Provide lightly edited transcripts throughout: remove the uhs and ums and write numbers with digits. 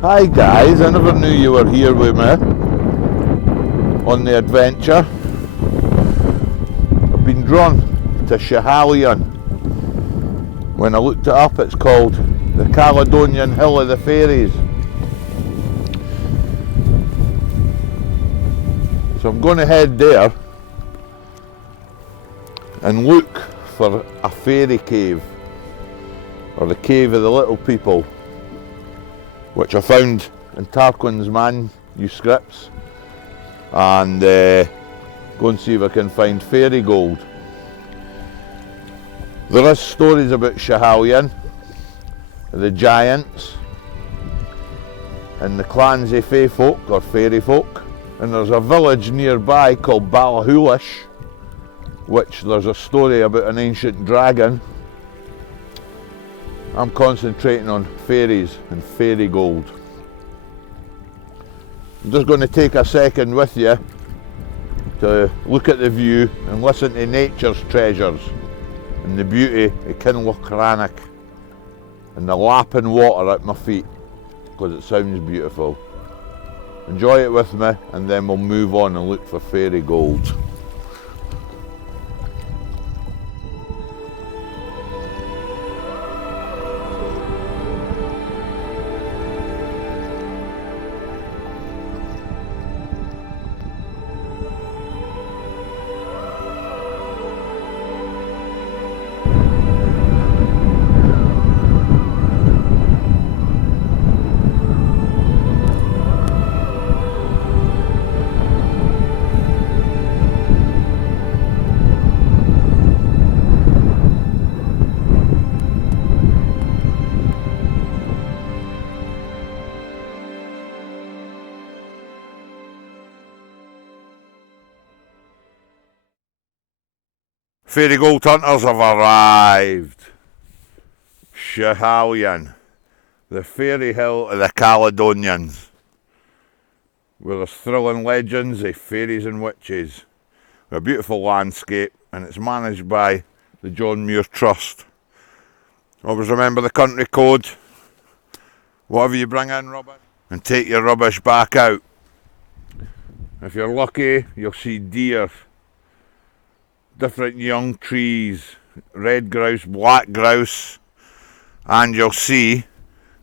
Hi guys, I never knew you were here with me on the adventure. I've been drawn to Schiehallion. When I looked it up, it's called the Caledonian Hill of the Fairies. So I'm going to head there and look for a fairy cave, or the cave of the little people, which I found in Tarquins manuscripts, and go and see if I can find FaerieGold. There is stories about Schiehallion, the giants, and the clans of fae folk or fairy folk, and there's a village nearby called Ballyhoolish, which there's a story about an ancient dragon. I'm concentrating on fairies and FaerieGold. I'm just going to take a second with you to look at the view and listen to nature's treasures and the beauty of Kinlochranach and the lapping water at my feet, because it sounds beautiful. Enjoy it with me, and then we'll move on and look for FaerieGold. FaerieGold hunters have arrived. Schiehallion, the fairy hill of the Caledonians, where there's thrilling legends of fairies and witches. A beautiful landscape, and it's managed by the John Muir Trust. Always remember the country code. Whatever you bring in rubbish, and take your rubbish back out. If you're lucky, you'll see deer, different young trees, red grouse, black grouse, and you'll see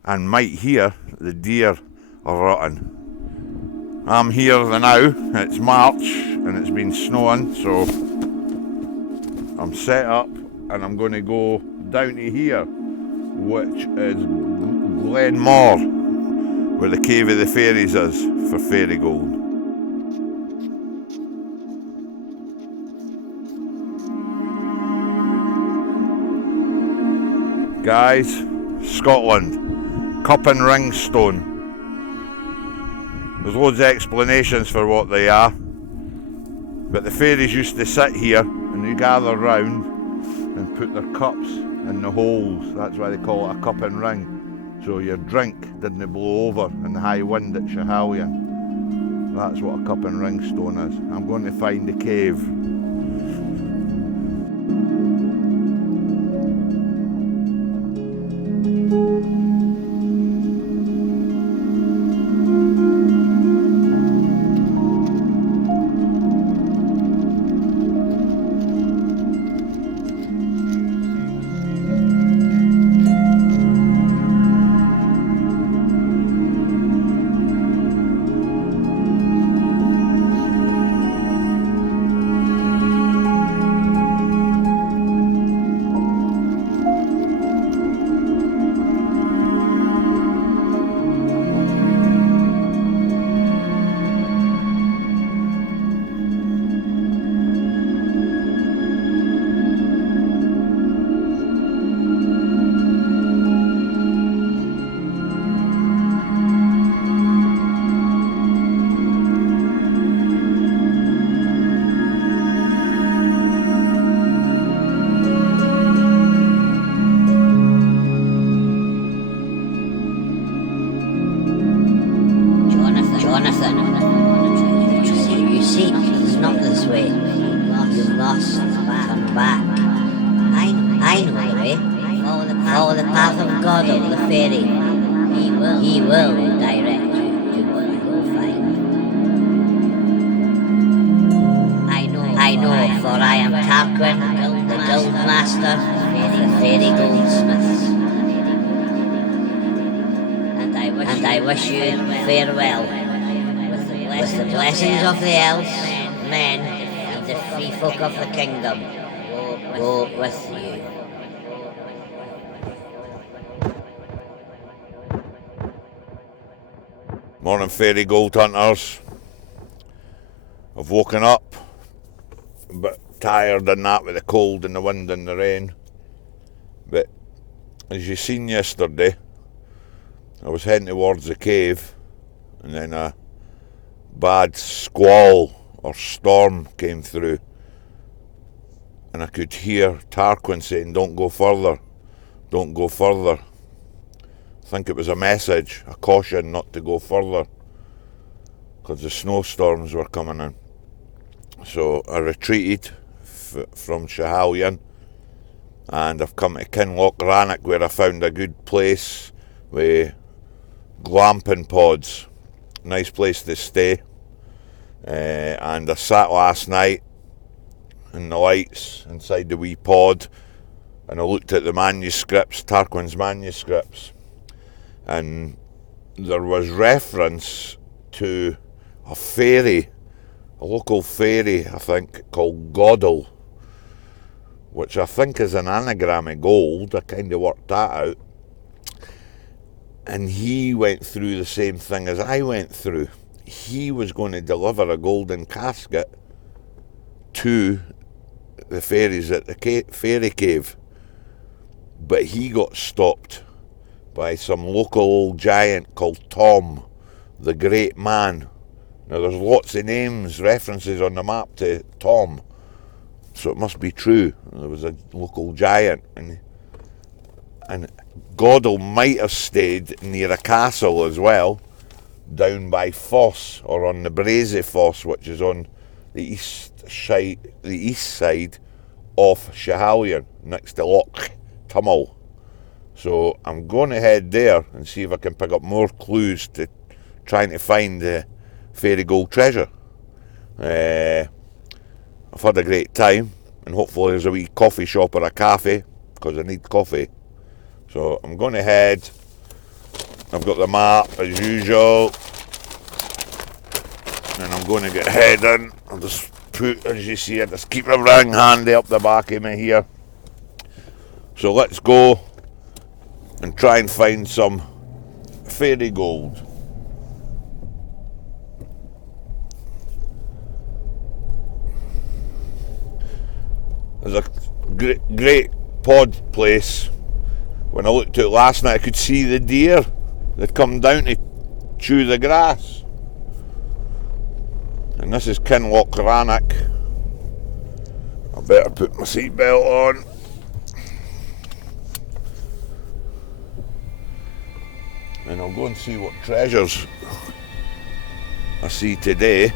and might hear the deer are rotting. I'm here now, it's March and it's been snowing, so I'm set up and I'm going to go down to here, which is Glenmore, where the Cave of the Fairies is for FaerieGold. Guys, Scotland, cup and ring stone. There's loads of explanations for what they are, but the fairies used to sit here and they gather round and put their cups in the holes. That's why they call it a cup and ring, so your drink didn't blow over in the high wind at Schiehallion. That's what a cup and ring stone is. I'm going to find the cave. Follow the path of God of the fairy. He will direct you to what you will find. I know, for I am Tarquin, the Guildmaster of the FaerieGoldsmiths. And I wish you farewell, with the blessings of the elves, men, and the free folk of the kingdom go with you. Morning, fairy gold hunters. I've woken up a bit tired and that with the cold and the wind and the rain. But as you seen yesterday, I was heading towards the cave and then a bad squall or storm came through. And I could hear Tarquin saying, "Don't go further, don't go further." I think it was a message, a caution not to go further, because the snowstorms were coming in. So I retreated from Schiehallion, and I've come to Kinlochrannoch, where I found a good place with glamping pods. Nice place to stay. And I sat last night in the lights inside the wee pod, and I looked at the manuscripts, Tarquin's manuscripts, and there was reference to a fairy, a local fairy, I think, called Goddle, which I think is an anagram of gold. I kind of worked that out. And he went through the same thing as I went through. He was going to deliver a golden casket to the fairies at the fairy cave, but he got stopped by some local old giant called Tom, the Great Man. Now there's lots of names, references on the map to Tom, so it must be true. There was a local giant, and Goddle might have stayed near a castle as well, down by Foss, or on the Brazy Foss, which is on the east side of Schiehallion, next to Loch Tummel. So I'm going to head there and see if I can pick up more clues to trying to find the FaerieGold treasure. I've had a great time, and hopefully there's a wee coffee shop or a cafe, because I need coffee. So I'm going to head. I've got the map as usual, and I'm going to get heading. I'll just put, as you see, I just keep a ring handy up the back of me here. So let's go and try and find some FaerieGold. There's a great pod place. When I looked at it last night, I could see the deer that come down to chew the grass. And this is Kinlochrannoch. I better put my seatbelt on. And I'll go and see what treasures I see today.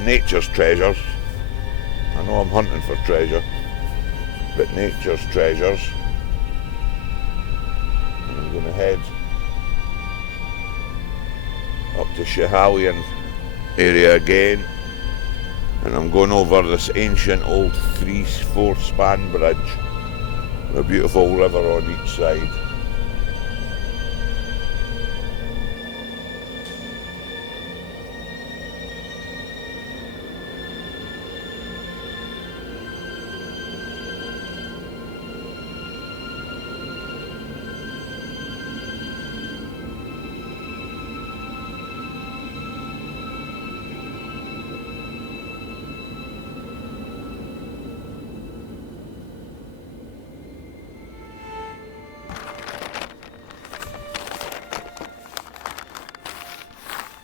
Nature's treasures. I know I'm hunting for treasure, but nature's treasures. And I'm going to head up to Schiehallion area again, and I'm going over this ancient old 3/4 span bridge with a beautiful river on each side.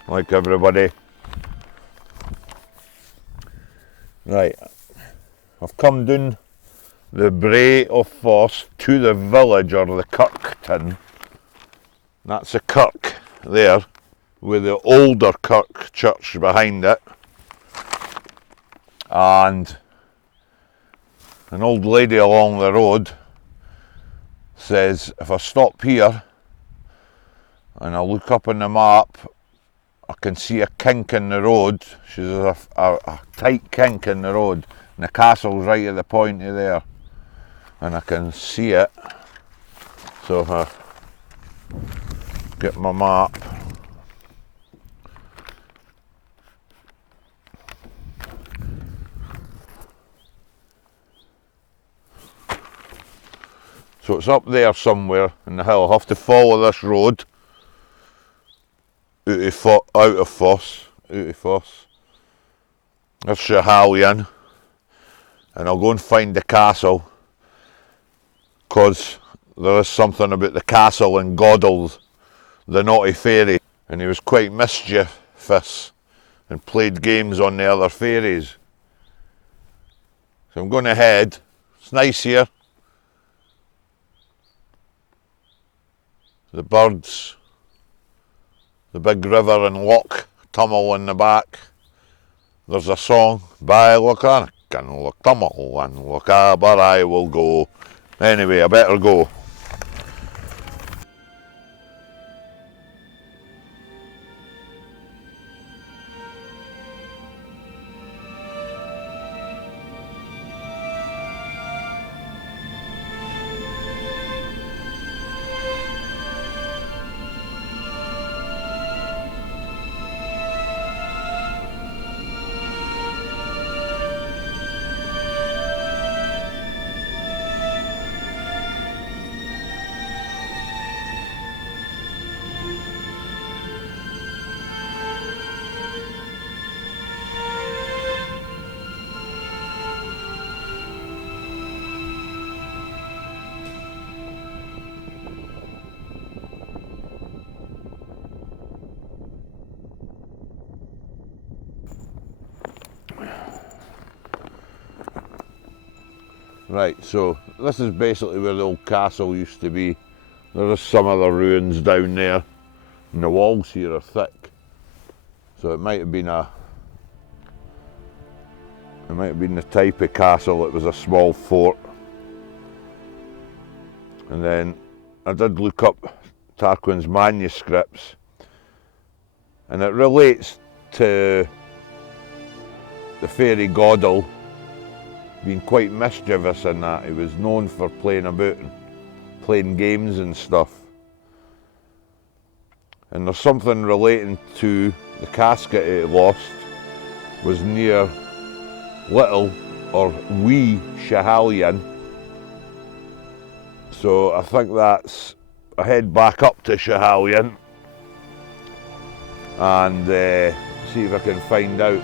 Like everybody. Right, I've come down the Brae of Foss to the village, or the Kirkton. That's a kirk there, with the older kirk church behind it. And an old lady along the road says if I stop here and I look up on the map, I can see a kink in the road. There's a tight kink in the road, and the castle's right at the point of there, and I can see it. So if I get my map, so it's up there somewhere in the hill. I'll have to follow this road out of Foss. There's Schiehallion, and I'll go and find the castle, because there is something about the castle in Goddle, the naughty fairy, and he was quite mischievous and played games on the other fairies. So I'm going to head. It's nice here. The birds, the big river and loch, Tummel in the back. There's a song, by Loch Annick and Loch Tummel and Loch Aber I will go. Anyway, I better go. Right, so this is basically where the old castle used to be. There is some other ruins down there, and the walls here are thick. So it might have been the type of castle. It was a small fort. And then I did look up Tarquins manuscripts, and it relates to the FaerieGold being quite mischievous in that. He was known for playing about and playing games and stuff. And there's something relating to the casket he lost was near Little or Wee Schiehallion. So I think that's, I head back up to Schiehallion and see if I can find out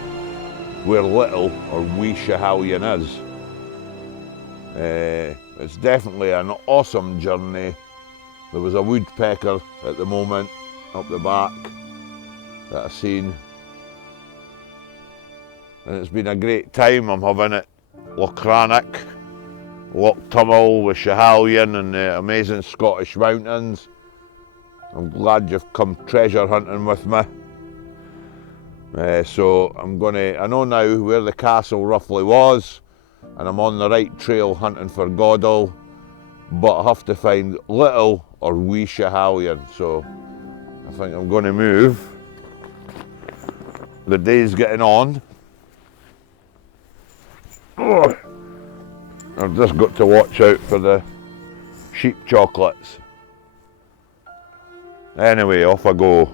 where Little or Wee Schiehallion is. It's definitely an awesome journey. There was a woodpecker at the moment up the back that I seen, and it's been a great time. I'm having it Loch Rannoch, Loch Tummel with Schiehallion and the amazing Scottish mountains. I'm glad you've come treasure hunting with me. So I know now where the castle roughly was, and I'm on the right trail hunting for Goddle, but I have to find Little or Wee Schiehallion. So I think I'm going to move. The day's getting on. Oh, I've just got to watch out for the sheep chocolates. Anyway, off I go.